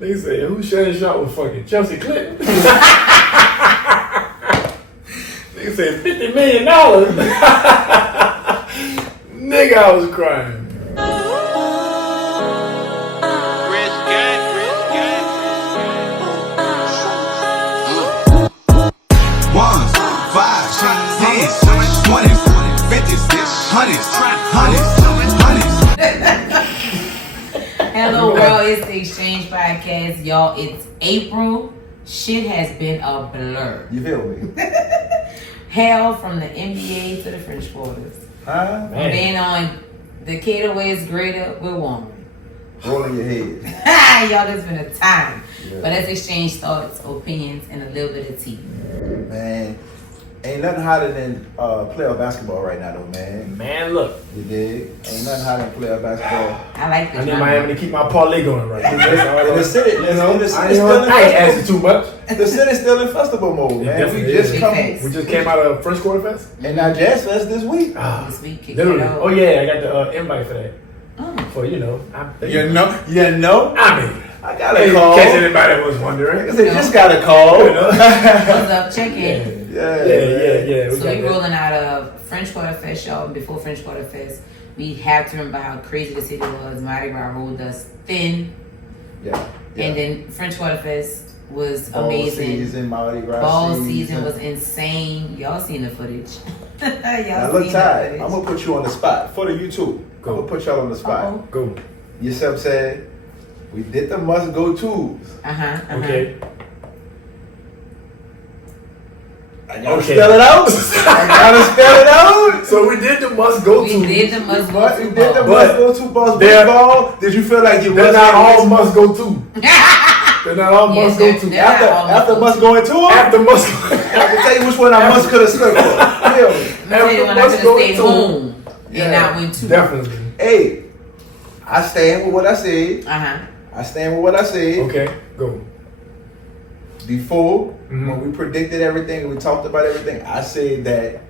They say, who Shannon Sharpe was fucking? Chelsea Clinton? They say $50 million. Nigga, I was crying. Ones, fives, tens, 20s, 50s, 100s. Hello world, it's the Exchange Podcast. Y'all, it's April. Shit has been a blur. You feel me? Hell from the NBA to the French Quarters. Huh? Being on Decatur way is greater, we're warm. Rolling your head. Y'all, there's been a time. Yeah. But let's exchange thoughts, opinions, and a little bit of tea. Man, ain't nothing hotter than playoff basketball right now, though, man. Man, look. You dig? Ain't nothing hotter than playoff basketball. I like this. I need Miami to keep my parlay going right. And the city, You know, the I city's ain't asking too much. The city's still in festival mode, man. definitely We just is. come, Big We just came out of French Quarter Fest. and now Jazz Fest this week. This week, kick Literally. it out. Oh yeah, I got the invite for that. Oh. For You know? I mean, I got a in call. case anybody was wondering. I said, just got a call. You know? What's up? Check in. Yeah. Yeah. We So got we that. rolling out of French Quarter Fest, y'all. And before French Quarter Fest, we have to remember how crazy the city was. Mardi Gras rolled us thin. Yeah. And then French Quarter Fest was Ball amazing. season, Mardi Gras Ball season was insane. Y'all seen the footage. Now Y'all look, seen Ty, the I'm footage. gonna put you on the spot for the YouTube. Go. I'm gonna put y'all on the spot. Uh-oh. Go. Yourself said, we did the must go tos. Okay. I gotta Okay. spell it out. So we did the must go to. We did the must go But to you did the ball. must go to balls. They're- Ball. Did you feel like you They're was not all must go to. They're not all Yes, must go to. they're- after must go into them? After must go. I can tell you which one I must could have stuck for. Feel me? I'm telling you, when I must could have go stayed to. home Yeah, and not went to. Definitely. Hey, I stand with what I said. Uh-huh. I stand with what I said. Okay. Go. Before, Mhm. when we predicted everything and we talked about everything, I said that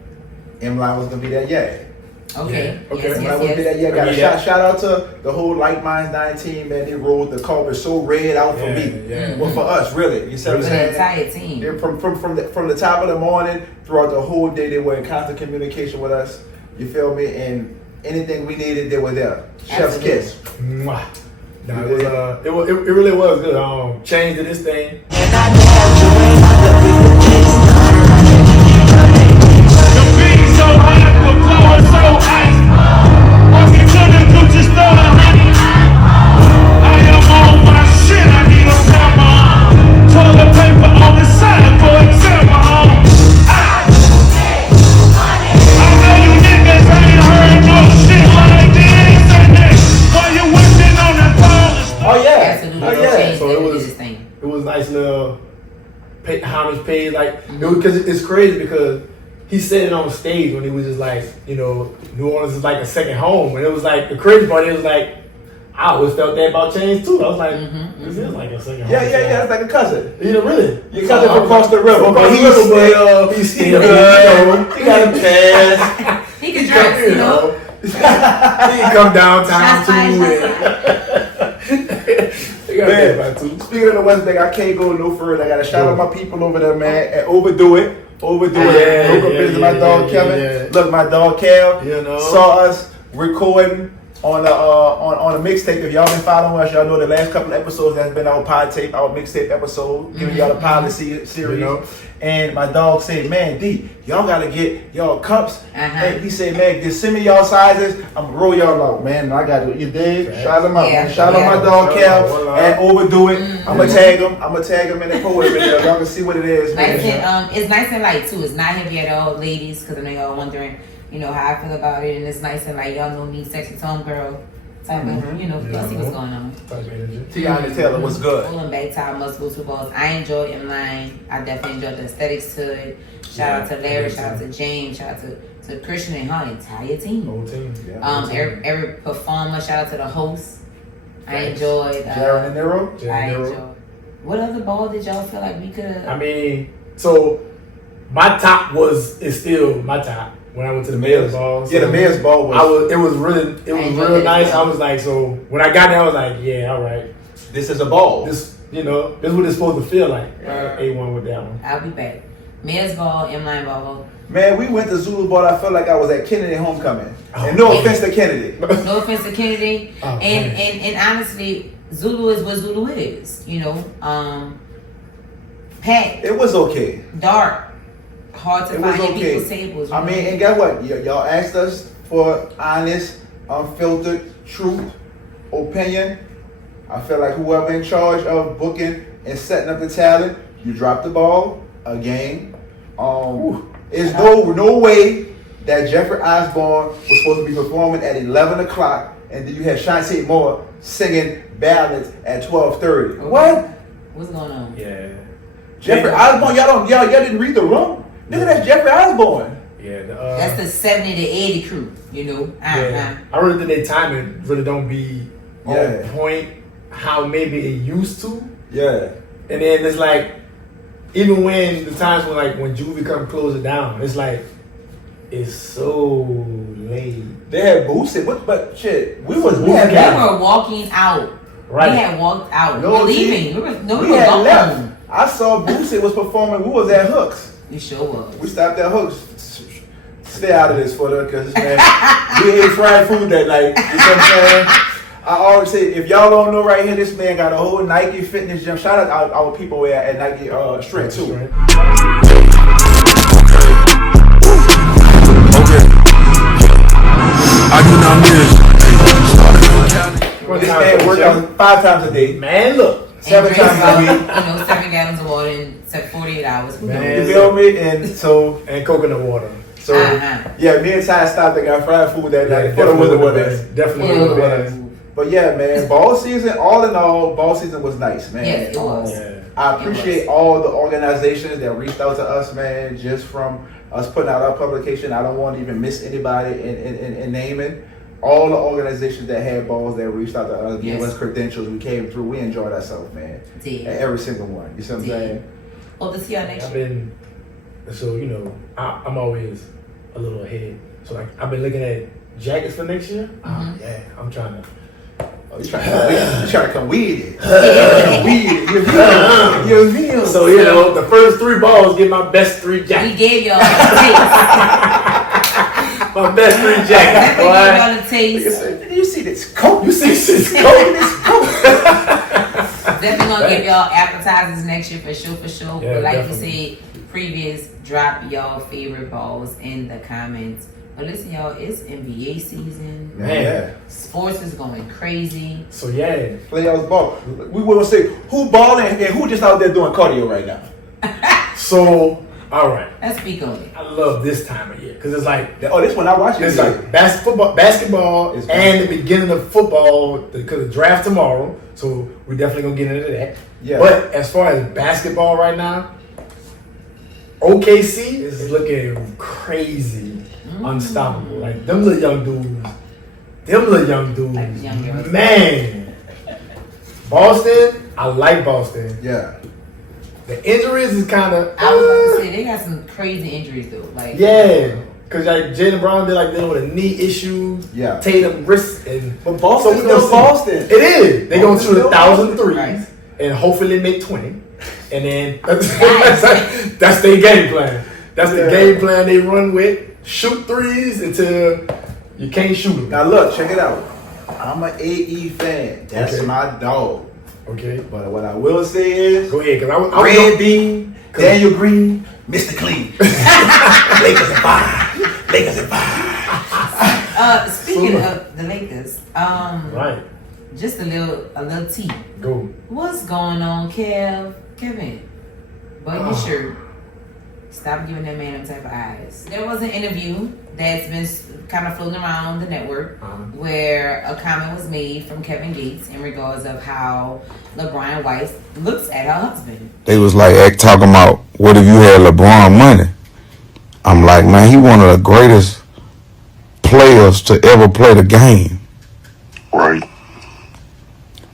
M-Line was gonna be that Okay. Yeah, okay. Yes, M-Line was gonna be that yes. Got a Yeah. shout out to the whole Like Minds 9 team, man. They rolled the carpet so red out for me. Yeah. Well, for us, really. You see what I'm The saying? entire team. Yeah, from the top of the morning throughout the whole day, they were in constant communication with us. You feel me? And anything we needed, they were there. Chef's Absolutely. kiss. Mwah. Nah, it really was good. Change to this thing. The beat so hot, the floor so hot. Walking to the Gucci store, honey. I am on my shit, I need a camera. Toilet paper on the side for example. I know you niggas ain't heard no shit like this and that. While you whipping on the phone. Oh yeah. Absolutely. Oh No yeah. change. So They it did was- this thing. It was nice little homage page, like because it's crazy because he said it on stage when he was just like, New Orleans is like a second home, and it was like the crazy part. It was like I always felt that about Chains too. I was like, this is like a second home. Yeah. It's like a cousin. Really? Your cousin from across the river, but Across the river, but he's still, he got a pass. He could dress, you know. he can come downtown Shots fired, too. He got Man, that too. speaking of the West Bank, I can't go no further. I gotta shout out my people over there, man, and overdo it. Yeah, Local business, my yeah, dog yeah, Kevin. yeah. Look, my dog Cal You know. saw us recording on a mixtape. If y'all been following us, y'all know the last couple of episodes has been our pod tape, our mixtape episode, giving y'all the pilot series. You know. And my dog said, "Man, D, y'all gotta get y'all cups." Uh-huh. And he said, "Man, just send me y'all sizes. I'm gonna roll y'all out, man. I got to. You dig? Right. Shout them out. Yeah. Man. Shout out Yeah. my dog Shout Cal out. and overdo it. I'm gonna tag him. in the post video. Y'all can see what it is, man. Nice and, it's nice and light too. It's not heavy at all, ladies, because I know y'all wondering, how I feel about it, and it's nice and light. Y'all know me, sexy tone girl type of, y'all see what's going on. Tiana Taylor, what's good? Pulling back time, must go to balls. I enjoyed M-Line. I definitely enjoyed the aesthetics to it. Shout out to Larry, shout out to James, shout out to Christian and her entire team. Whole team. Yeah. Every performer, shout out to the host. I enjoyed. Jaron and Nero. I enjoyed. What other ball did y'all feel like we could have? I mean, so my top is still my top when I went to the Mayor's Ball. So Yeah, the Mayor's Ball was. It was real enjoyed nice. it. I was like, so when I got there, I was like, yeah, all right. This is a ball. This, this is what it's supposed to feel like. A1 with that one. I'll be back. Men's ball, M-line ball. Man, we went to Zulu Ball. I felt like I was at Kennedy homecoming. And no offense to Kennedy. No offense to Kennedy. Oh, and honestly, Zulu is what Zulu is. Packed. It was okay. Dark. Hard to It was find at okay. people's tables. I mean, and guess what? Y'all asked us for honest, unfiltered, truth, opinion. I feel like whoever in charge of booking and setting up the talent, you dropped the ball again. There's no way that Jeffrey Osborne was supposed to be performing at 11 o'clock, and then you had Shantae Moore singing ballads at 12:30. Okay. What? What's going on? Yeah. Jeffrey Osborne? Y'all didn't read the room? Nigga, that's Jeffrey Osborne. Yeah. That's the 70 to 80 crew, Yeah. I really think their timing really don't be on point how maybe it used to. Yeah. And then it's like, even when the times when Juvie come close it down, it's like, it's so late. They had boosted, but shit, we were walking out. Right. We had walked out. No, we were leaving. We were had going left. home. I saw Boosted was performing. We was at Hooks. We sure was. We stopped at Hooks. Stay out of this, footer, because man, we ate fried food that night. You know what I'm saying? I always say, if y'all don't know right here, this man got a whole Nike fitness gym. Shout out our people at Nike Strength too. Okay. I do not miss. This man worked out 5 times a day. Man, look. 7 times a week. 7 gallons of water in 48 hours. Man, You feel me? And coconut water. So yeah, me and Ty stopped and got fried food that night. Definitely With with us. Definitely with us. But yeah, man, ball season, all in all, ball season was nice, man. Yes, it was. I appreciate all the organizations that reached out to us, man, just from us putting out our publication. I don't want to even miss anybody in naming. All the organizations that had balls that reached out to us, gave us credentials, we came through, we enjoyed ourselves, man. Did. Every single one. You see what I'm saying? Well, to see y'all next year. I'm always a little ahead. So I've been looking at jackets for next year. Yeah, I'm trying to. Oh, you trying to come weed it. You feel? So, the first 3 balls get my best 3 jackets. We gave y'all a taste. My best 3 jackets. We gave y'all a taste. You see this coat? You see this coat? Definitely gonna give y'all appetizers next year for sure. Yeah, But like definitely. you said, previous, drop y'all favorite balls in the comments. But listen, y'all, it's NBA season. Man. Sports is going crazy. So, yeah. Playoffs ball. We want to say who balling and who just out there doing cardio right now. So, all right. Let's speak on it. I love this time of year because it's like, this one I watch. it's like basketball and the beginning of football because the draft tomorrow. So, we're definitely going to get into that. Yeah. But as far as basketball right now, OKC is looking crazy. Unstoppable. Like them little young dudes. Like young girls. Man. Boston, I like Boston. Yeah. The injuries is kind of. I was about to say they got some crazy injuries though. Like because Jaylen Brown did dealing with a knee issue. Yeah. Tatum wrist But Boston's we gonna still see. Boston. It is. They're gonna Boston's shoot still 1,000 threes Right. and hopefully make 20. And then that's their game plan. That's the game plan they run with. Shoot threes until you can't shoot them. Now look, check it out. I'm an AE fan. That's my dog. Okay. But what I will say is, Go ahead, because I Red Bean, Daniel Green, Mr. Clean. Lakers at 5. Lakers at 5. speaking of the Lakers, Right. just a little tea. Go. What's going on, Kevin? Button your shirt. Stop giving that man them type of eyes. There was an interview that's been kind of floating around the network where a comment was made from Kevin Gates in regards of how LeBron wife looks at her husband. They was like talking about, what if you had LeBron money? I'm like, man, he one of the greatest players to ever play the game. Right.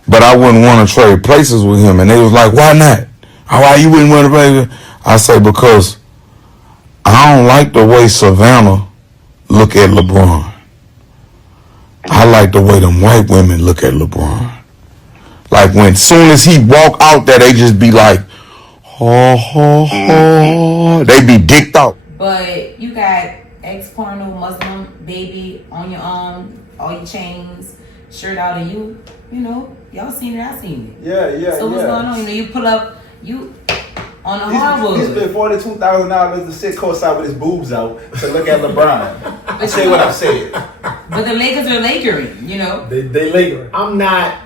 But I wouldn't want to trade places with him. And they was like, why not? Why you wouldn't want to play? I say, because I don't like the way Savannah look at LeBron. I like the way them white women look at LeBron. Like when soon as he walk out there, they just be like, oh. They be dicked out. But you got ex-porno Muslim baby on your arm, all your chains, shirt out, and you know, y'all seen it, I seen it. Yeah. So what's going on? You know, you pull up, you on the hardwood. He spent $42,000 to sit courtside with his boobs out to look at LeBron. I say what I said. But the Lakers are Lakering, you know. They Lakers. I'm not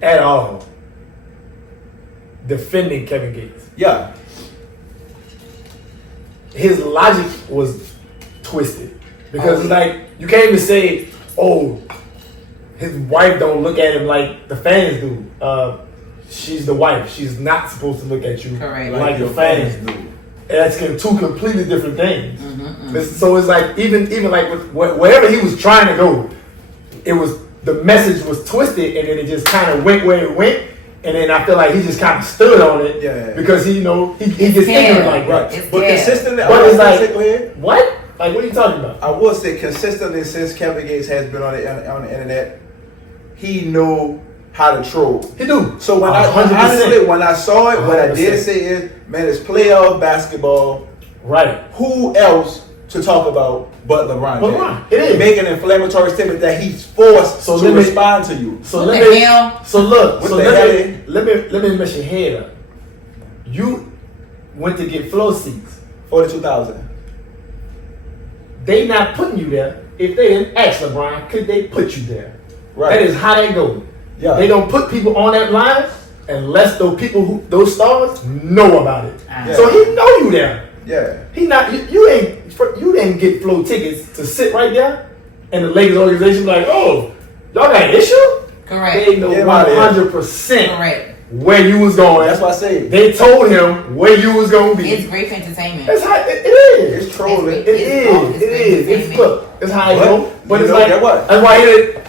at all defending Kevin Gates. Yeah. His logic was twisted because it's like you can't even say, "Oh, his wife don't look at him like the fans do." She's the wife. She's not supposed to look at you like the fans do. That's two completely different things. So it's like even like wherever he was trying to go, it was the message was twisted, and then it just kind of went where it went. And then I feel like he just kind of stood on it because he gets ignorant like that. But consistently, but it's like, what? Like, what are you talking about? I will say consistently since Kevin Gates has been on the internet, he know how to troll. He do. So when honestly, when I saw it, what I did say is, man, it's playoff basketball. Right. Who else to talk about but LeBron James? It is. Make an inflammatory statement that he's forced to respond to you. So let me mess your head up. You went to get flow seats. 42,000. They not putting you there. If they didn't ask LeBron, could they put you there? Right. That is how they go. Yeah. They don't put people on that line unless those stars know about it. So he know you there. Yeah. He not you didn't get flow tickets to sit right there, and the Lakers organization be like, oh, y'all got an issue? Correct. They know 100% correct where you was going. That's what I say. They told him where you was going to be. It's great for entertainment. That's how it is. It's trolling. It is. It's how it go. But it's know, like what? that's why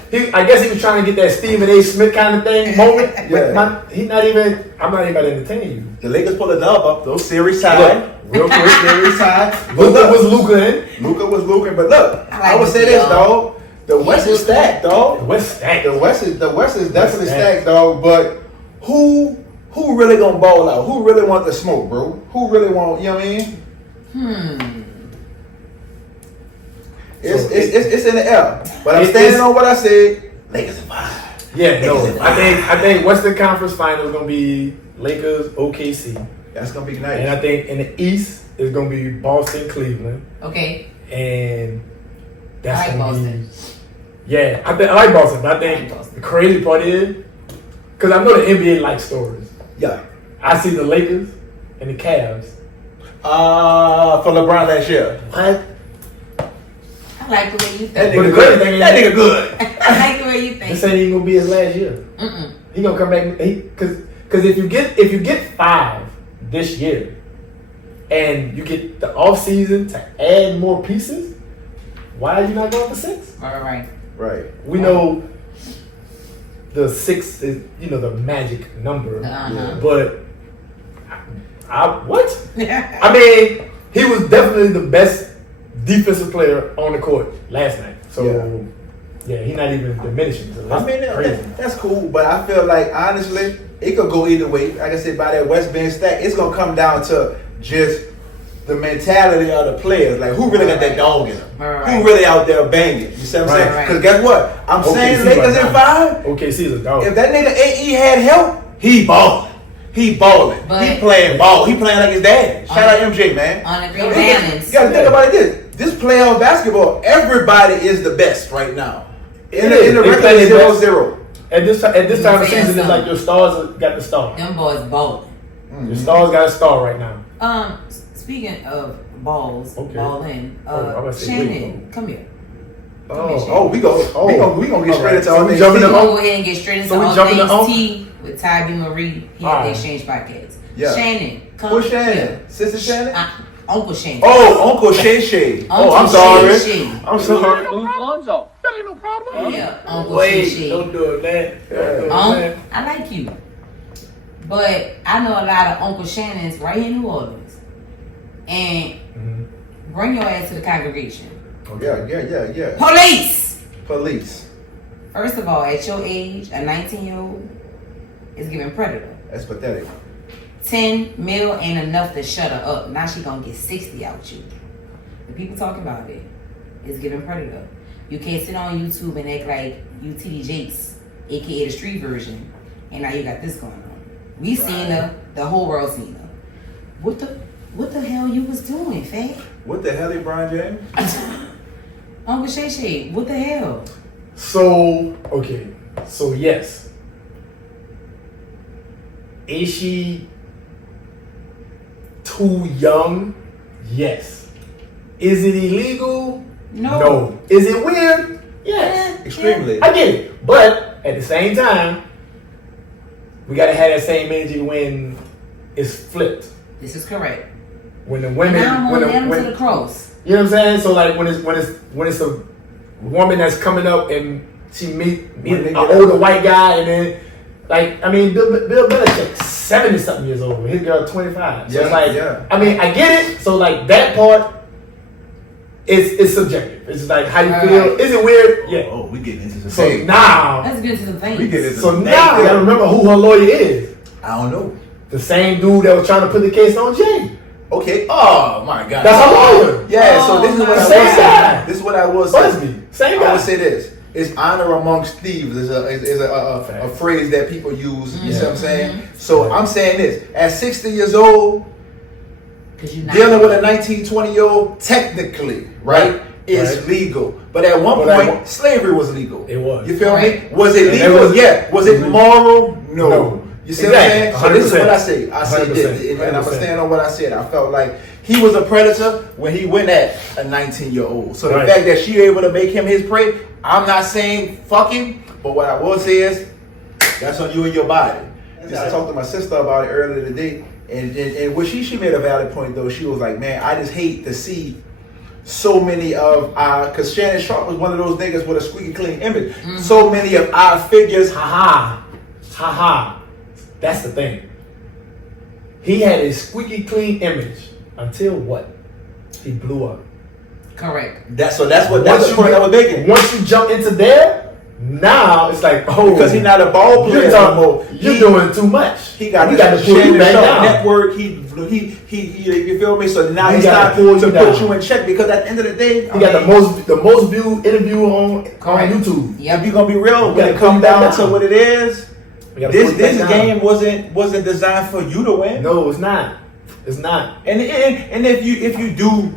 I guess he was trying to get that Stephen A. Smith kind of thing moment. But I'm not even about to entertain you. The Lakers pull a dub up, those series tied. Real quick, series tied. Luka was Luka in. Luka was Luka, but look, I would say this, dog. The West is stacked, dog. The West stacked. The West is definitely stacked, dog. But who really gonna ball out? Who really want the smoke, bro? Who really want? You know what I mean? It's in the air. But I'm standing on what I said. Lakers in 5. Yeah, no. I think Western Conference Finals gonna be Lakers OKC. That's gonna be nice. And I think in the East it's gonna be Boston Cleveland. Okay. And that's I like gonna Boston. Yeah, I like Boston, but I think the crazy part is, because I know the NBA likes stories. Yeah. I see the Lakers and the Cavs. For LeBron last year. What? I like the way you think. That nigga good. I like the way you think. This ain't even gonna be his last year. He gonna come back. Because if you get 5 this year, and you get the off season to add more pieces, why are you not going for 6? Right. We know the 6 is the magic number, but what? I mean, he was definitely the best defensive player on the court last night. So yeah, he's not even diminishing. So that's cool, but I feel like honestly, it could go either way. Like I said, by that West being stacked, it's gonna come down to just the mentality of the players. Like who really got that dog in them? Who really out there banging? You see what I'm saying? Because guess what? I'm saying Lakers in 5. OKC's a dog. If that nigga AE had help, he balling. He balling. He playing ball. He playing like his dad. Shout out MJ, man. On a great balance. You gotta think about it. This playoff basketball, everybody is the best right now. In the record is 0-0. At this time of the season, it's like your stars got the star. Them boys balling. Your stars got a star right now. Speaking of balls, balling. Shannon, come here. We gonna get straight into all things. We're gonna go ahead and get straight into all things tea with Ty B. Marie here at the Exchange Podcast. Yeah. Shannon, come Who's Shannon? here. Sister Shannon? Uncle Shannon. Oh, Uncle Shay Shay. I'm sorry. I'm sorry. Alonzo. That ain't no problem. Yeah, Uncle Shay Shay. Don't do it, man. I like you. But I know a lot of Uncle Shannons right here in New Orleans. And bring your ass to the congregation. Yeah. Police! Police. First of all, at your age, a 19-year-old It's giving predator. That's pathetic. 10 mil ain't enough to shut her up. Now she gonna get 60 out you. The people talking about it. It's giving predator. You can't sit on YouTube and act like you TD Jakes, aka the street version, and now you got this going on. We seen her, the whole world seen her. What the hell you was doing, fat? What the hell, LeBron James? Uncle Shay Shay, what the hell? So yes. Is she too young? Yes. Is it illegal? No. Is it weird? Yes. Extremely. I get it. But at the same time, we gotta have that same energy when it's flipped. This is correct. When the women Now I'm on to the cross. You know what I'm saying? So like when it's a woman that's coming up and she meet an older white guy, and then like Bill Belichick 70-something years old, his girl 25. So it's like I mean I get it. So like that part, it's subjective. It's just like how you feel. Right. Is it weird? Yeah. Oh, we getting into the so thing. Now let's get into the thing. We get into so the now you gotta remember who her lawyer is. I don't know. The same dude that was trying to put the case on Jay. Okay. Oh my God. That's her lawyer. Yeah. So this is what I will say. This is what I will say. Same guy. I will say this. It's honor amongst thieves is a phrase that people use. You see what I'm saying? So I'm saying this. At 60 years old, dealing with a 19, 20-year-old, technically, right, is legal. But at one point, slavery was legal. It was. You feel me? Was it legal? Yeah. Was it moral? No. You see what I'm saying? So this is what I say. I say this, and I'm going to stand on what I said. I felt like he was a predator when he went at a 19-year-old. So the fact that she able to make him his prey, I'm not saying fuck him, but what I will say is, that's on you and your body. I talked to my sister about it earlier today, and what she made a valid point though. She was like, man, I just hate to see so many of our, because Shannon Sharpe was one of those niggas with a squeaky clean image. So many of our figures, that's the thing. He had a squeaky clean image until what? He blew up. Correct. That's the point I was making. Once you jump into there, now it's like, oh, because he's not a ball player anymore. You're doing too much. He got the Shannon Sharpe network. He you feel me? So now it's time to put you in check, because at the end of the day, he got the most viewed interview on YouTube. If you're gonna be real, when it comes down to what it is, this game wasn't designed for you to win. No, it's not. It's not. And if you do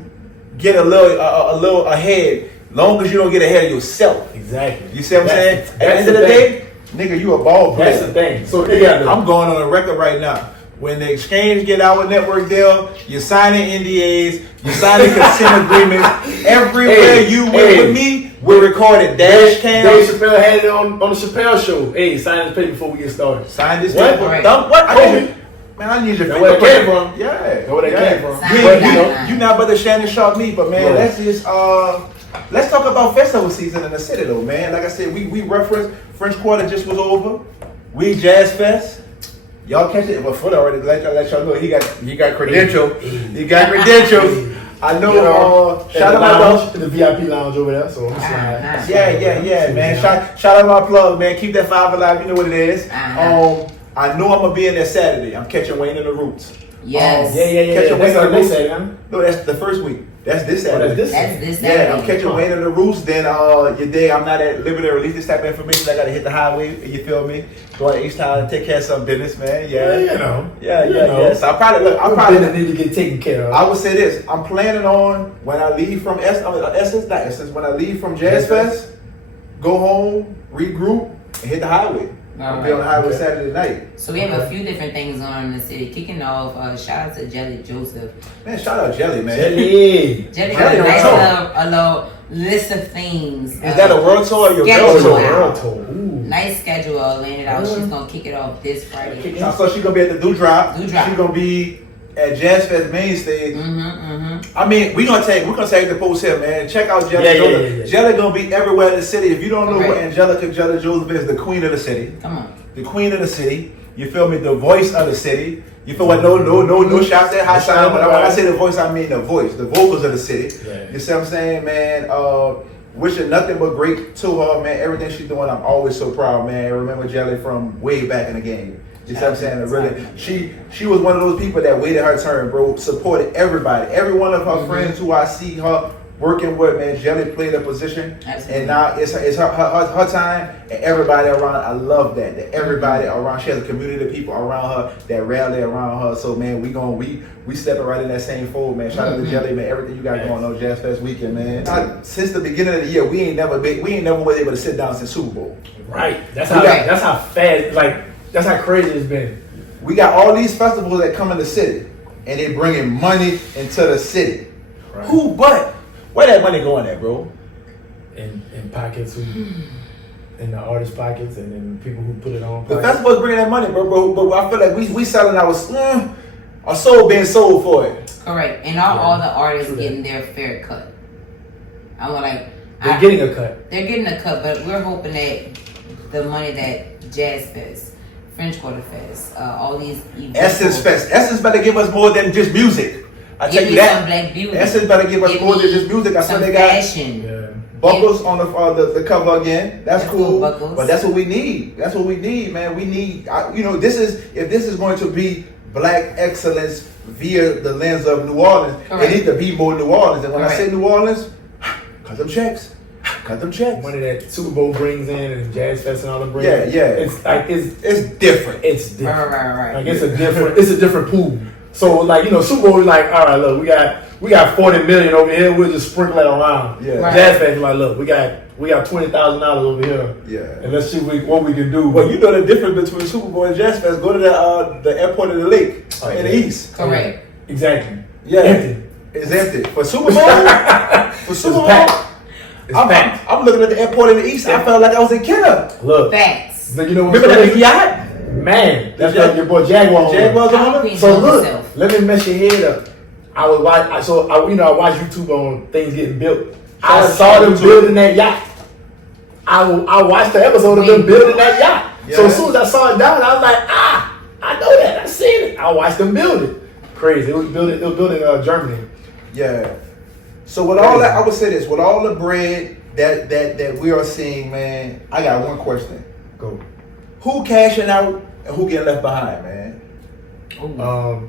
get a little ahead, long as you don't get ahead of yourself. Exactly. You see what I'm saying? At the end of the day, nigga, you a ball player. That's the thing. So I'm going on a record right now. When the exchange get our network deal, you're signing NDAs, you're signing consent agreements. Everywhere you went with me, we're recorded. Dash cam. Dave Chappelle had it on the Chappelle show. Hey, sign this paper before we get started. Sign this paper. What? Man, I need your where it came from. Yeah. Where they came from. You not but the Shannon Sharpe me, but man, let's just let's talk about festival season in the city though, man. Like I said, we referenced French Quarter just was over. We Jazz Fest. Y'all catch it? Well, Foot already let y'all know he got credentials. He got credentials. I know. Shout out my lounge, the VIP lounge over there. So I'm yeah, man. Shout out my plug, man. Keep that 5 alive. You know what it is. I know I'm gonna be in there Saturday. I'm catching Wayne and the Roots. Yes. Catching Wayne and the Roots. Saturday. No, that's the first week. That's this Saturday. That's this Saturday. Yeah, I'm catching Wayne and the Roots. Then your day, I'm not at liberty to release this type of information. I gotta hit the highway. You feel me? Go to H-Town and take care of some business, man. Yeah. Yeah. So I probably need to get taken care of. I would say this. I'm planning on when I leave from when I leave from Jazz Fest, go home, regroup, and hit the highway. I'll be on the highway Saturday night. So we have a few different things going on in the city. Kicking off, shout out to Jelly Joseph. Man, shout out Jelly, man. Jelly got a little list of things. Is that a world tour or your world tour? Nice schedule landed out. She's gonna kick it off this Friday. So she's gonna be at the Dewdrop. She's gonna be at Jazz Fest main stage. I mean, we're gonna take the post here, man. Check out Jelly. Yeah. Jelly gonna be everywhere in the city. If you don't know what Angelica Jelly Joseph is, the queen of the city. Come on. The queen of the city. You feel me? The voice of the city. You feel what? No shots at high sound. But when I say the voice, I mean the voice, the vocals of the city. Yeah. You see what I'm saying, man? Wishing nothing but great to her, man. Everything she's doing, I'm always so proud, man. Remember Jelly from way back in the game. You see what I'm saying? Really, she was one of those people that waited her turn, bro. Supported everybody, every one of her friends who I see her working with, man. Jelly played a position, and now it's her time, and everybody around. I love that everybody around. She has a community of people around her that rally around her. So man, we stepping right in that same fold, man. Shout out to Jelly, man. Everything you got going on Jazz Fest weekend, man. Since the beginning of the year, we ain't never was able to sit down since Super Bowl. Right. That's how fast. Like that's how crazy it's been. We got all these festivals that come in the city, and they bringing money into the city. Right. Who but? Where that money going at, bro? In pockets, in the artist pockets, and then people who put it on. The festival's bringing that money, bro. But I feel like we selling our soul being sold for it. Correct, and all the artists getting their fair cut. They're getting a cut. They're getting a cut, but we're hoping that the money that Jazz Fest, French Quarter Fest, all these Essence Fest, Essence better give us more than just music. I tell you that. Black beauty. Essence better give us more than just music. I saw they got fashion. Buckles on the cover again. That's cool. Buckles. But that's what we need. That's what we need, man. We need, if this is going to be black excellence via the lens of New Orleans, it needs to be more New Orleans. And when I say New Orleans, cut them checks. Money that Super Bowl brings in and Jazz Fest and all them bring. Yeah. It's like it's different. It's different. Right. Like it's a different pool. So like Super Bowl is like, all right, look, we got 40 million over here. We'll just sprinkle it around. Yeah. Right. Jazz Fest is like, look, we got $20,000 over here. Yeah. And let's see what we can do. Well, you know the difference between Super Bowl and Jazz Fest. Go to the airport of the lake in the east. Correct. Exactly. Yeah. Empty. It's empty. For Super Bowl, I'm looking at the airport in the east. I felt like I was in Canada. Look. Facts. You know what's Remember that crazy? yacht? Man, that's like your boy Jaguar. Jaguar's on it. So look, let me mess your head up. I watch YouTube on things getting built. I saw them building that yacht. I watched the episode of them building that yacht. Yeah. So as soon as I saw it down, I was like, I know that. I seen it. I watched them build it. Crazy. It was building Germany. Yeah. So with all that, I would say this: with all the bread that we are seeing, man, I got one question. Go. Who cashing out and who getting left behind, man?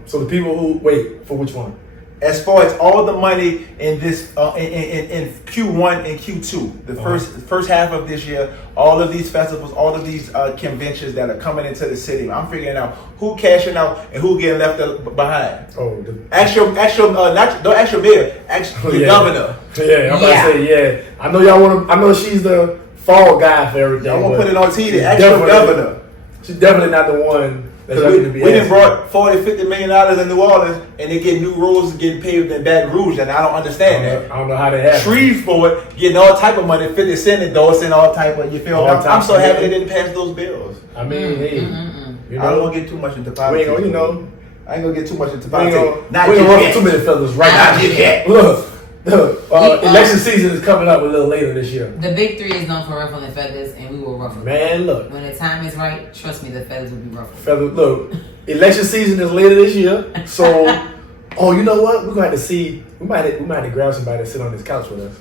So the people who wait for which one? As far as all the money in this in Q1 and Q2, the first half of this year, all of these festivals, all of these conventions that are coming into the city, I'm figuring out who cashing out and who getting left behind. Don't ask your mayor, ask the governor. Yeah, I'm about to say I know y'all want to. I know she's the fall guy for everything. I won't put it on TV. Ask your governor. She's definitely not the one. We done brought $40-50 million in New Orleans, and they get new roads getting paved in Baton Rouge, and I don't understand that. I don't know how they have Shreveport getting all type of money, 50 Cent endorsing all type of. You feel? I'm so happy they didn't pass those bills. I mean, I don't want to get too much into politics. I ain't gonna get too much into politics. We ain't gonna ruffle too many feathers right now. Look, election season is coming up a little later this year. The big three is known for ruffling feathers, and we will ruffle. Man, look. When the time is right, trust me, the feathers will be ruffled. Look, election season is later this year, so you know what? We're gonna have to see. We might have to grab somebody to sit on this couch with us.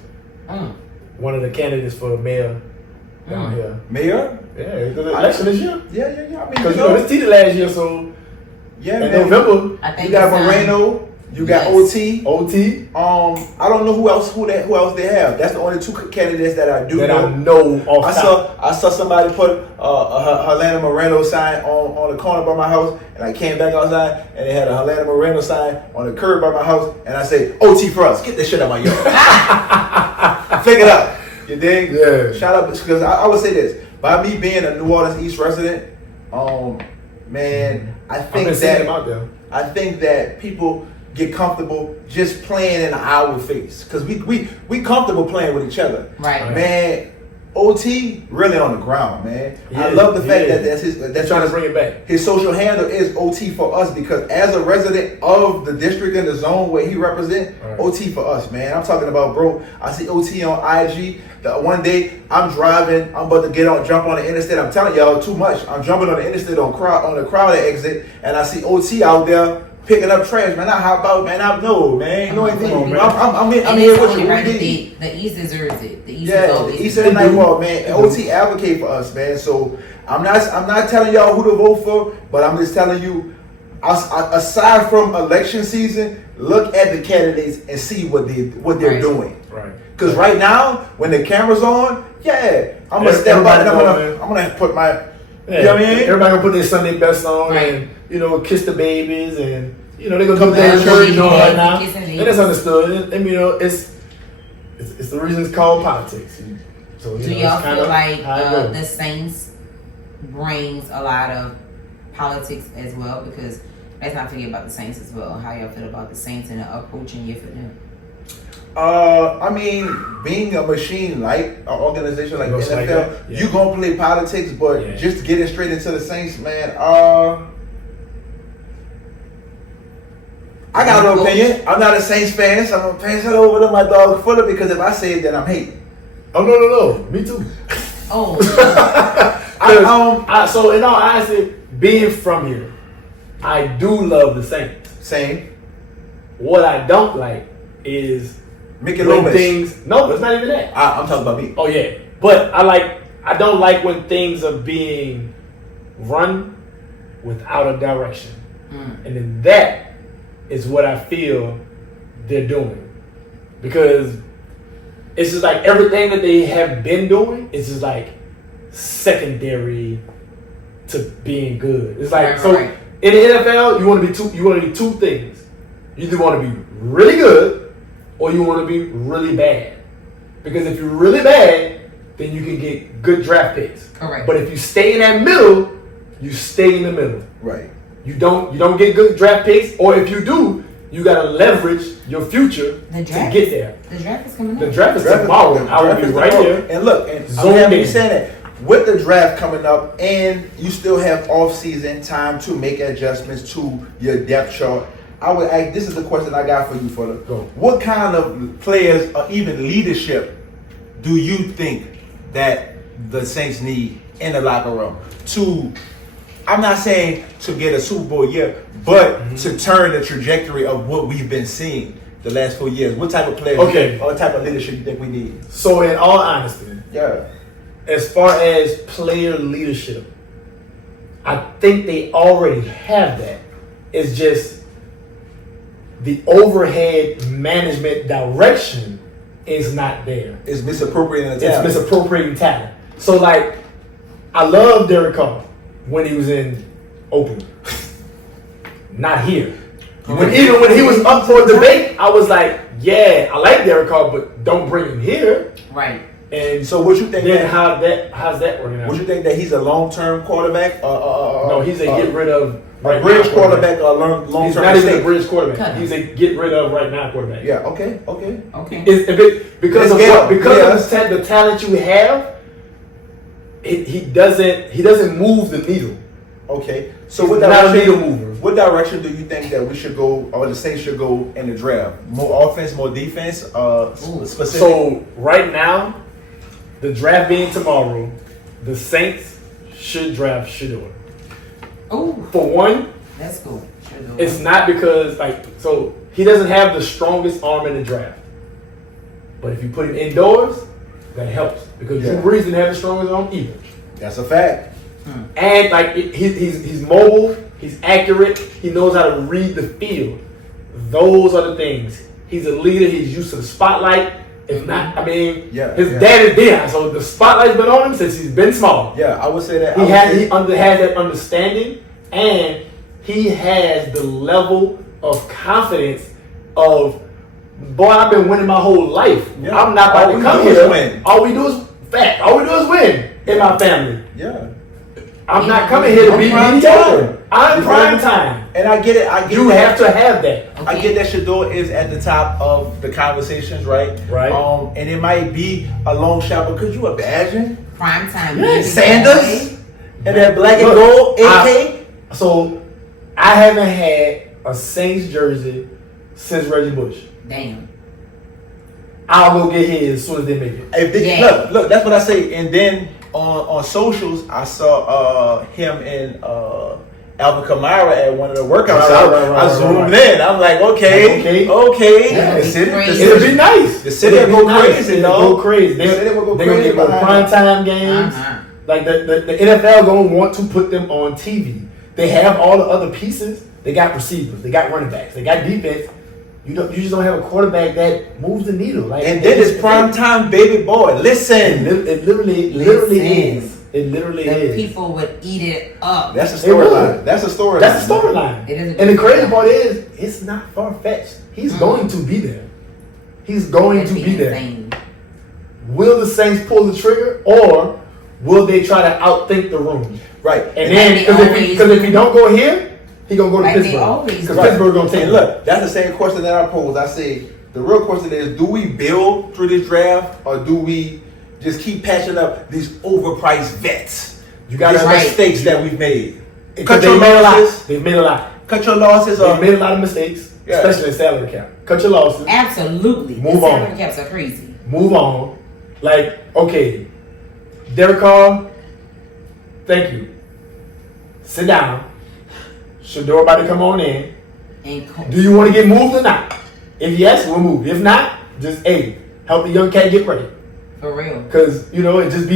One of the candidates for mayor down here. Mayor? Yeah, the election this year. Yeah. I mean, because it's Tita last year, so in November. I think you got Moreno. You got OT. I don't know who else they have. That's the only two candidates that I do know. I saw somebody put a Helena Moreno sign on the corner by my house, and I came back outside and they had a Helena Moreno sign on the curb by my house, and I say, OT for us. Get this shit out of my yard. Figure it out. You dig? Yeah. Shout out, because I would say this. By me being a New Orleans East resident, man, I think that people get comfortable just playing in our face, because we comfortable playing with each other. Right. Man, OT really on the ground, man. I love the fact that that's trying to bring it back. His social handle is OT for us, because as a resident of the district and the zone where he represents, OT for us, man. I'm talking about, bro. I see OT on IG. One day I'm driving, I'm about to jump on the interstate. I'm telling y'all too much. I'm jumping on the interstate on the crowd exit, and I see OT out there picking up trash, man. I hop out, man. I know, man. You know anything? I'm here with you. Right, the East deserves it. The East the East of the Nightwalk, man. And OT advocate for us, man. So I'm not telling y'all who to vote for, but I'm just telling you, aside from election season, look at the candidates and see what they're doing. Right. Because right now, when the camera's on, I'm gonna step up and I'm gonna put my, you know what I mean? Everybody gonna put their Sunday best on and kiss the babies and they're gonna do their church right now. And it's understood. And it's the reason it's called politics. So do y'all feel like the Saints brings a lot of politics as well? Because let's not forget about the Saints as well. How y'all feel about the Saints and the approaching year for them? I mean, being a machine like an organization like the NFL, you gonna play politics, but just getting straight into the Saints, man. I got an opinion. I'm not a Saints fan, so I'm gonna pass it over to my dog Fuller because if I say it, then I'm hating. Oh no, me too. Oh. So in all honesty, being from here, I do love the Saints. Same. What I don't like is Mickey when Lopez. things. No, it's not even that. I'm talking about me. Oh yeah, but I don't like when things are being run without a direction, and then that is what I feel they're doing, because it's just like everything that they have been doing is just like secondary to being good. It's like in the NFL, you want to be two things. You either want to be really good or you want to be really bad. Because if you're really bad, then you can get good draft picks. Correct. But if you stay in that middle, you stay in the middle. Right. You don't get good draft picks, or if you do, you gotta leverage your future to get there. The draft is coming up. The draft is tomorrow. I will be right here. And look, and I'm happy you saying that. With the draft coming up, and you still have off-season time to make adjustments to your depth chart, I would ask. This is the question I got for you, Fuller. What kind of players or even leadership do you think that the Saints need in the locker room to? I'm not saying to get a Super Bowl year, but to turn the trajectory of what we've been seeing the last 4 years. What type of players or what type of leadership you think we need? So in all honesty, as far as player leadership, I think they already have that. It's just the overhead management direction is not there. It's misappropriating talent. It's misappropriating talent. So like, I love Derek Carr when he was in Oakland. Not here. When he was up for a debate, I was like, I like Derek Carr, but don't bring him here. Right. And so what you think? Then how's that working out? Would you think that he's a long-term quarterback? No, he's a get rid of a bridge quarterback or long-term. He's not even a bridge quarterback. He's a get rid of right now quarterback. Yeah. Okay. Because of the talent you have, he doesn't move the needle. Okay. So what direction do you think that we should go, or the Saints should go in the draft? More offense, more defense, specific? So right now, the draft being tomorrow, the Saints should draft Shedeur. Oh. For one, that's cool. It's not because so he doesn't have the strongest arm in the draft. But if you put him indoors, that helps, because Drew Brees didn't have the strongest arm either. That's a fact. And he's mobile, he's accurate, he knows how to read the field. Those are the things. He's a leader. He's used to the spotlight. If not, his dad is there, so the spotlight's been on him since he's been small. Yeah, I would say that. He has that understanding, and he has the level of confidence of, boy, I've been winning my whole life. Yeah. I'm not about to come here. Win. All we do is win in my family. Yeah. I'm not coming here to be mediocre. I'm prime time. And I get it. You have to have that. Okay. I get that Shedeur is at the top of the conversations, right? Right. And it might be a long shot, but could you imagine? Prime time. Sanders and that black and gold AK. So I haven't had a Saints jersey since Reggie Bush. Damn. I'll go get his as soon as they make it. If they, look, that's what I say. And then on socials, I saw him and Alvin Kamara at one of the workouts. I zoomed in. I'm like, okay. Yeah, it'll be nice. The city will go crazy, They'll go crazy. They're gonna get more prime time games. Like the NFL gonna want to put them on TV. They have all the other pieces. They got receivers. They got running backs. They got defense. You just don't have a quarterback that moves the needle. Like, And then it's prime time, baby boy. Listen. It literally is. It literally The is. people would eat it up. That's a storyline. That's a storyline. That's a storyline. It is a And the good crazy storyline. part is, it's not far fetched. He's going to be there. He's going to That'd be there. insane. Will the Saints pull the trigger, or will they try to outthink the room? Right. And then, they because always if he don't go here, he gonna go to Like they Pittsburgh. always Because do. Pittsburgh gonna take And him. look, that's the same question that I posed. I say the real question is: do we build through this draft, or do we just keep patching up these overpriced vets? You gotta these Right. mistakes that we've made. Because Cut they your made a lot. losses. They've made a lot. Cut your losses. They've made a lot of mistakes, Yeah. especially in salary cap. Cut your losses. Absolutely. Move the on. salary caps are crazy. Move on. Like, okay, Derek Carr, thank you. Sit down. Shador about to come on in. And Do you want to get moved or not? If yes, we'll move. If not, just help the young cat get ready. for real. Cause it just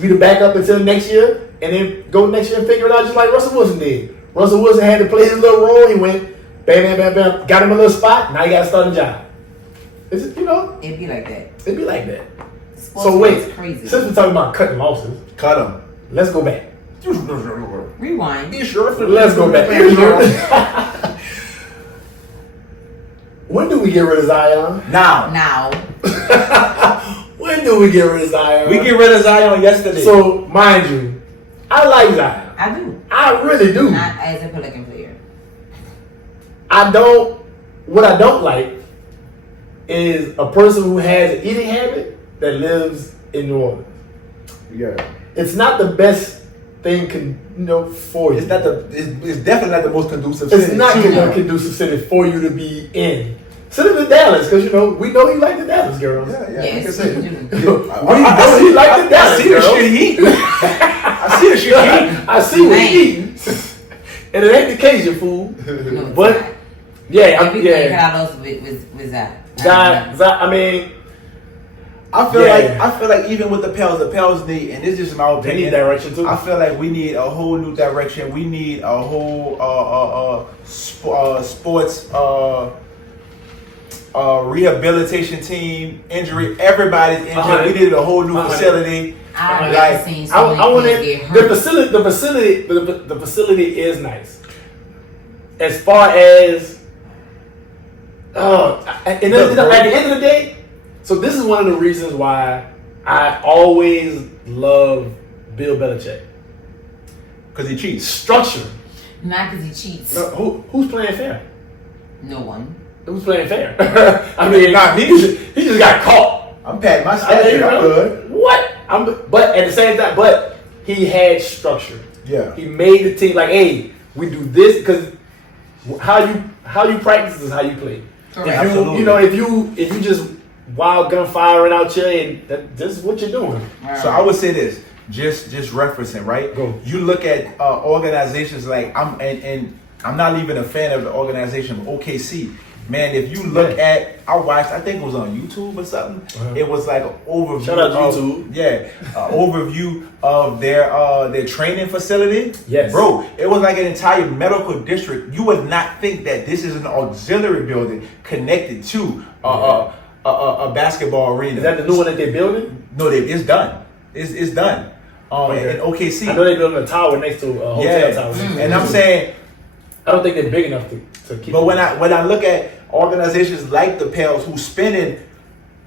be the backup until next year, and then go next year and figure it out just like Russell Wilson did. Russell Wilson had to play his little role. He went bam, bam, bam, bam, got him a little spot. Now he got to start a job. It'd It'd be like that. be like that. Sports So wait, is crazy. since we're talking about cutting losses, Cut them. let's go back. Rewind. Let's go back. When do we get rid of Zion? Now. When do we get rid of Zion? We get rid of Zion yesterday. So, mind you, I like Zion. I do. I really do. Not as a Pelican player. What I don't like is a person who has an eating habit that lives in New Orleans. yeah. It's not the best thing for you. It's definitely not the most conducive. It's city not to- a conducive city for you to be in. Send him to Dallas, because we know he like the Dallas girls. Yeah, Yes, like I said. you do. We know he like the Dallas I see the girls. shit he eating. I see the shit he eating. I see what Man. he eating. And it ain't the Cajun food. No, it's But, not. yeah, Everything cut out lost with that. I mean, I feel Yeah. like even with the Pels need, and this is just my they opinion. need direction too. I feel like we need a whole new direction. We need a whole sports rehabilitation team. Injury, everybody's injured. Uh-huh. We needed a whole new Uh-huh. facility. I've Like, never seen I so many want kids it. get hurt. The facility is nice. As far as, at the end of the day, so this is one of the reasons why I always love Bill Belichick. Because he cheats. Structure. Not because he cheats. No, who's playing fair? No one. Who's playing fair? I mean, Not me. He just got caught. I'm patting my I stats. mean, I'm good. What? But at the same time, he had structure. Yeah. He made the team like, hey, we do this because how you practice is how you play. Correct. If you just wild gun firing out here, and this is what you're doing. So I would say this, just referencing, right? Go. You look at organizations like I'm not even a fan of the organization of OKC. Man, if you look at, I watched, I think it was on YouTube or something. Uh-huh. It was like an overview. Shout out to of, YouTube. Yeah, an overview of their training facility. Yes. Bro, it was like an entire medical district. You would not think that this is an auxiliary building connected to a basketball arena. Is that the new one that they're building? No, it's done. It's done. In OKC. I know they're building a tower next to a hotel tower. And I'm saying, I don't think they're big enough to keep. but when I look at organizations like the Pels who spending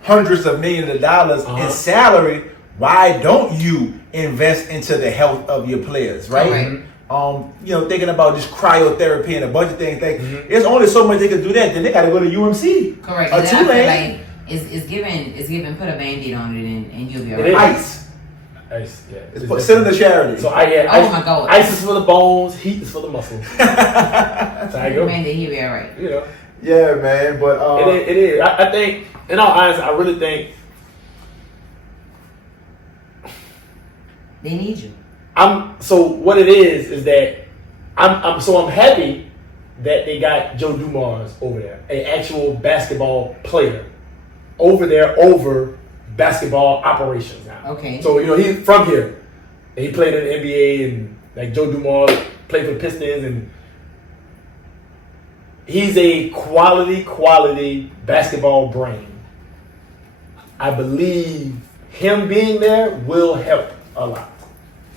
hundreds of millions of dollars in salary, why don't you invest into the health of your players, right? Correct. Thinking about just cryotherapy and a bunch of things. There's only so much they can do that. Then they got to go to UMC. Correct. A And then I Tulane. feel like it's given put a Band-Aid on it and you'll be It alright. is. Ice. Yeah. Send them to charity. So Oh my God. Ice is for the bones, heat is for the muscles. That's how I go. Band-Aid, he'll be alright. Yeah, man. But It is. I think, in all honesty, I really think They need you. So what it is that I'm happy that they got Joe Dumars over there, an actual basketball player over there over basketball operations now. Okay. So he's from here, And he played in the NBA, and like Joe Dumars played for the Pistons, and he's a quality basketball brain. I believe him being there will help a lot.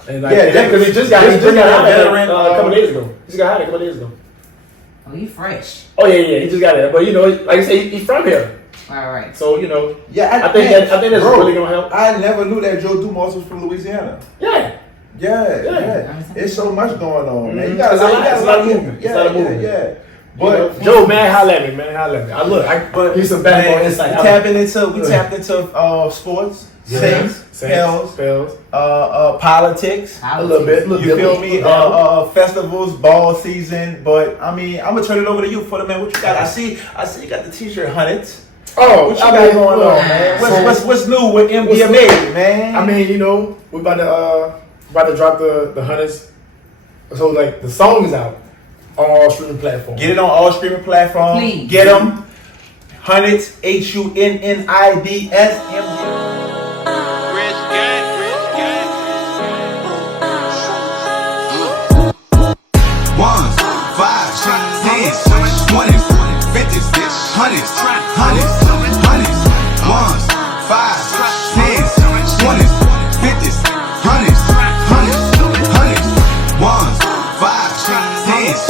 And like, because he just got hired a couple days ago. He just got hired a couple days ago. Oh, he fresh. Oh yeah, he just got there. But you know, like I say, he's from here. All right. So you know, Yeah, I think that's really gonna help. I never knew that Joe Dumars was from Louisiana. Yeah. It's so much going on, man. You It's got a lot of movement. Yeah. But Joe, man, holla at me, man. I give some basketball insight. We tapped into sports, Saints, Pels, politics. A little bit. You feel me? Festivals, ball season. But I mean, I'm gonna turn it over to you for the man. What you got? I see you got the t-shirt hundreds. Oh, what you got going on, man? What's new with MDMA, man? I mean, you know, we're about to drop the hundreds. So like the song is out on all streaming platforms. Get it on all streaming platforms. Please. Get them. Hundreds, HUNNIDS. Ones, fives, tens, 20s, 50s, hundreds, ones, fives, tens, 20s, 50s, hundreds, ones, fives, tens,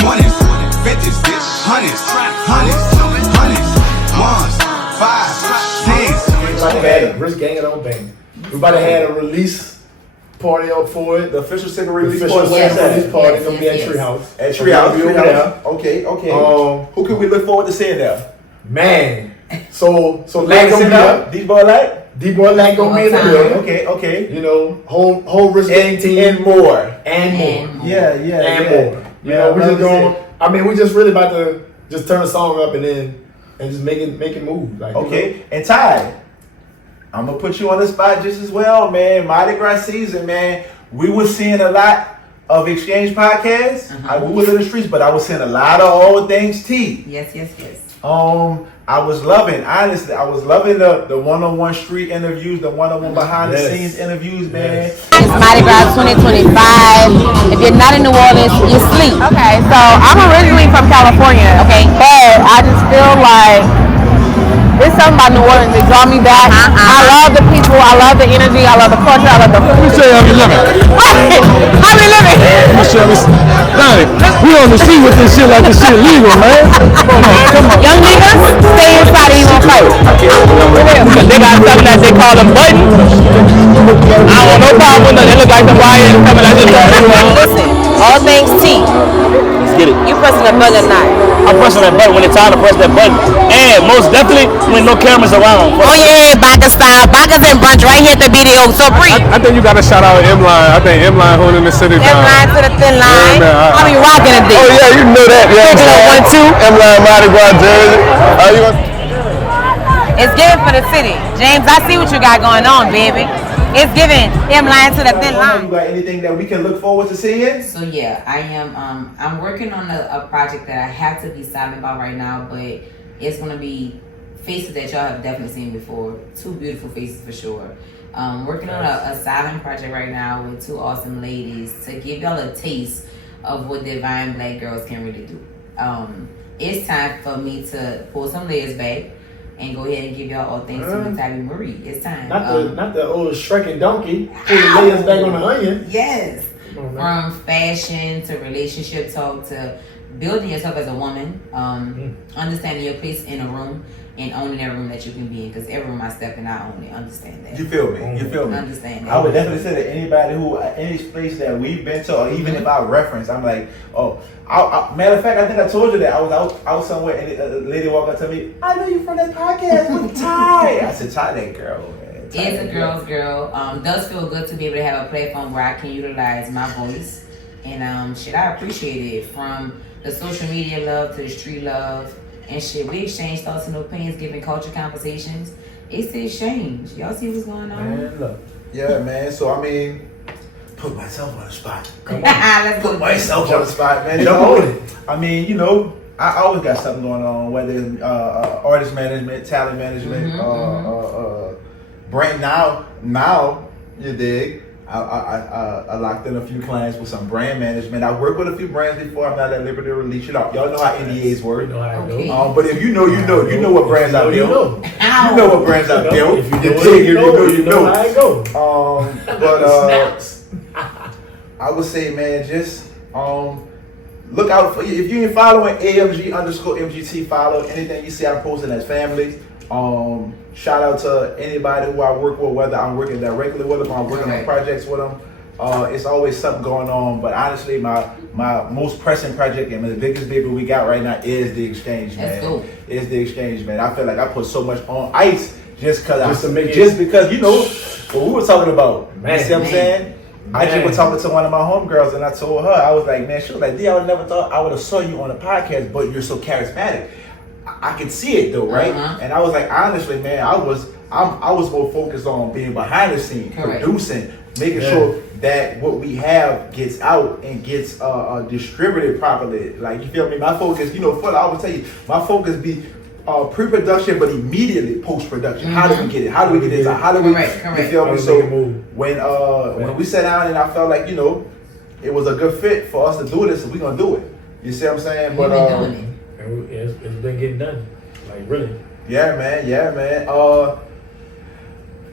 20s, 50s, hundreds, ones, fives, tens. Rich Gang it on bang. We about to have a release party up for it. The official single release Official party. release party gonna be at Treehouse. At Treehouse. We'll be over there. Okay. Who can we look forward to seeing there? Man, so Lack gonna be up. D-Boy Lack? D-Boy Lack gonna be in the building. Okay. You know, whole Rich Gang team and more. And more. Yeah. More. You know, we just going. I mean, we just really about to just turn the song up and just make it move. Like, okay. You know. And Ty, I'm gonna put you on the spot just as well, man. Mardi Gras season, man. We were seeing a lot of Exchange podcasts. We was in the streets, but I was seeing a lot of All Things T. Yes. I was loving the one-on-one street interviews, the one-on-one behind the scenes interviews, man. It's Mardi Gras 2025. If you're not in New Orleans, you sleep. Okay, so I'm originally from California. Okay, but I just feel like there's something about New Orleans that draw me back. I love the people, I love the energy, I love the culture, I love the food. You say how you living? How we living? Donnie, we on the street with this shit like this shit legal, man. Come on. Young niggas, stay inside and you gon' fight. They got something that they call a button. I don't want no problem with that. They look like the wires coming out this Listen, all things T. Let's get it. You pressing the button or not? I'm pressing that button when it's time to press that button. And most definitely when no cameras around. Oh yeah, Baka style. Baka's in brunch right here at the video. So breathe. I think you gotta shout out M-Line. I think M-Line holding the city down. M-Line to the thin line. Yeah, man, I be rocking a dick. Oh yeah, you know that. Yeah, 1, 2. M-Line Mardi Gras jersey. It's given for the city. James, I see what you got going on, baby. It's given M-Line to the thin line. You got anything that we can look forward to seeing? So yeah, I am. I'm working on a project that I have to be silent about right now, but it's gonna be faces that y'all have definitely seen before. Two beautiful faces for sure. Working on a silent project right now with two awesome ladies to give y'all a taste of what divine black girls can really do. It's time for me to pull some layers back and go ahead and give y'all all things to Tabby Marie. It's time. Not the old Shrek and Donkey. Pull the layers back on the onion. Yes. From fashion to relationship talk to building yourself as a woman, understanding your place in a room and owning every room that you can be in. Because every room I step in, I own it. Understand that. You feel me? Understand that. I would definitely say that anybody any place that we've been to, or even if I reference, I'm like, matter of fact, I think I told you that I was out somewhere and a lady walked up to me. I know you from that podcast with Ty. I said, Ty, that girl. Man. It's a girl's girl. Does feel good to be able to have a platform where I can utilize my voice, and I appreciate it. From the social media love to the street love and shit. We exchange thoughts and opinions, giving culture conversations. It's the exchange. Y'all see what's going on? Man, look. Yeah, man. So I mean, put myself on the spot. Let's Put myself on the spot, man. I mean, you know, I always got something going on, whether it's artist management, talent management, brand. Now, you dig? I locked in a few clients with some brand management. I worked with a few brands before. I'm not at liberty to release it out. Y'all know how NDAs work. You know how it Okay. goes. But if you know, you know. You know what brands I built. You know. You know what brands I built. If you You know dig it, it, you know know. how it goes. But Snaps. I would say, man, just look out for if you ain't following AMG_MGT. Follow anything you see I posting as family. Shout out to anybody who I work with, whether I'm working directly with them or I'm working on projects with them. It's always something going on, but honestly, my most pressing project and the biggest baby we got right now is the exchange, man. Cool. Is the exchange, man. I feel like I put so much on ice just because you know what we were talking about. Man, you see what I'm saying? I just was talking to one of my homegirls and I told her, I was like, man, she was like, D, I would never thought I would have saw you on a podcast, but you're so charismatic. I can see it though, right? And I was like, honestly, man, I was more focused on being behind the scenes, producing, making sure that what we have gets out and gets distributed properly. Like, you feel me? My focus, I always tell you, my focus be pre-production, but immediately post-production. How do we get it? How do we get it? How do we? You feel me? So when we sat down and I felt like it was a good fit for us to do this, so we gonna do it. You see what I'm saying? But it's been getting done. Like really. Yeah, man.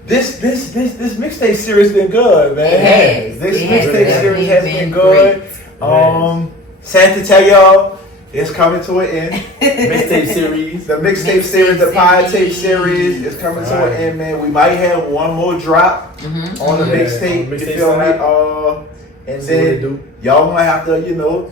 This mixtape series been good, man. It has. This It mixtape has series has been good. Great. Sad to tell y'all, it's coming to an end. Mixtape series. The mixtape series, the pie tape series is coming to an end, man. We might have one more drop on the mixtape. You feel me? And then y'all gonna have to,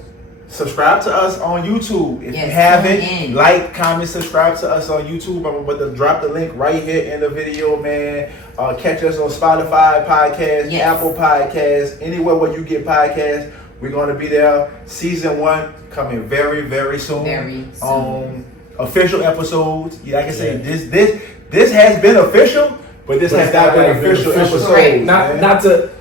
subscribe to us on YouTube. If you haven't, like, comment, subscribe to us on YouTube. I'm about to drop the link right here in the video, man. Catch us on Spotify podcast, Apple Podcasts, anywhere where you get podcasts. We're going to be there. Season 1 coming very, very soon. Very soon. Official episodes. Like I said, this has been official, but this has not been official episode.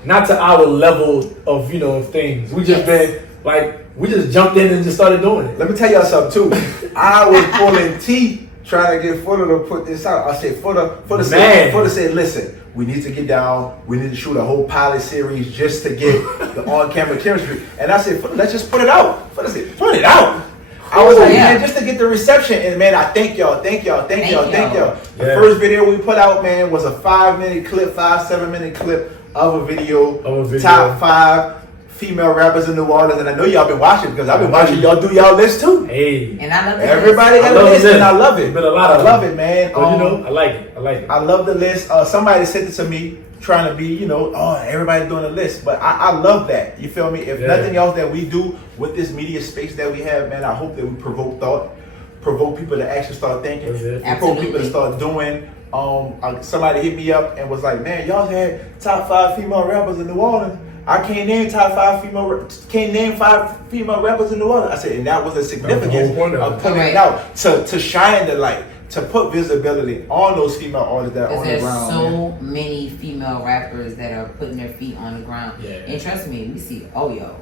Not to our level of of things. We just been like. We just jumped in and just started doing it. Let me tell y'all something too. I was pulling teeth trying to get Footer to put this out. I said, Footer said, listen, we need to get down. We need to shoot a whole pilot series just to get the on-camera chemistry. And I said, let's just put it out. Footer said, put it out. I was like, man, just to get the reception. And man, I thank y'all. The first video we put out, man, was a 5-minute clip, 7-minute clip of a video. Top 5 female rappers in New Orleans, and I know y'all been watching because I've been watching y'all do y'all list too. Hey, and I love it. Everybody got a list, and I love it. Been a lot of I love it, man. I like it. I love the list. Somebody sent it to me, trying to be, everybody doing a list, but I love that. You feel me? If nothing else that we do with this media space that we have, man, I hope that we provoke thought, provoke people to actually start thinking, provoke people to start doing. Somebody hit me up and was like, man, y'all had top 5 female rappers in New Orleans. I can't name 5 female rappers in New Orleans. I said, and that was the significance of putting it out to shine the light, to put visibility on those female artists that are on the ground. There's so many female rappers that are putting their feet on the ground. And trust me, we see Oyo.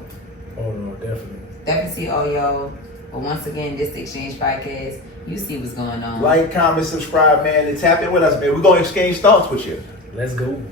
Oh no, definitely. Definitely see Oyo. But once again, this Exchange Podcast, you see what's going on. Like, comment, subscribe, man, and tap in with us, man. We're gonna exchange thoughts with you. Let's go.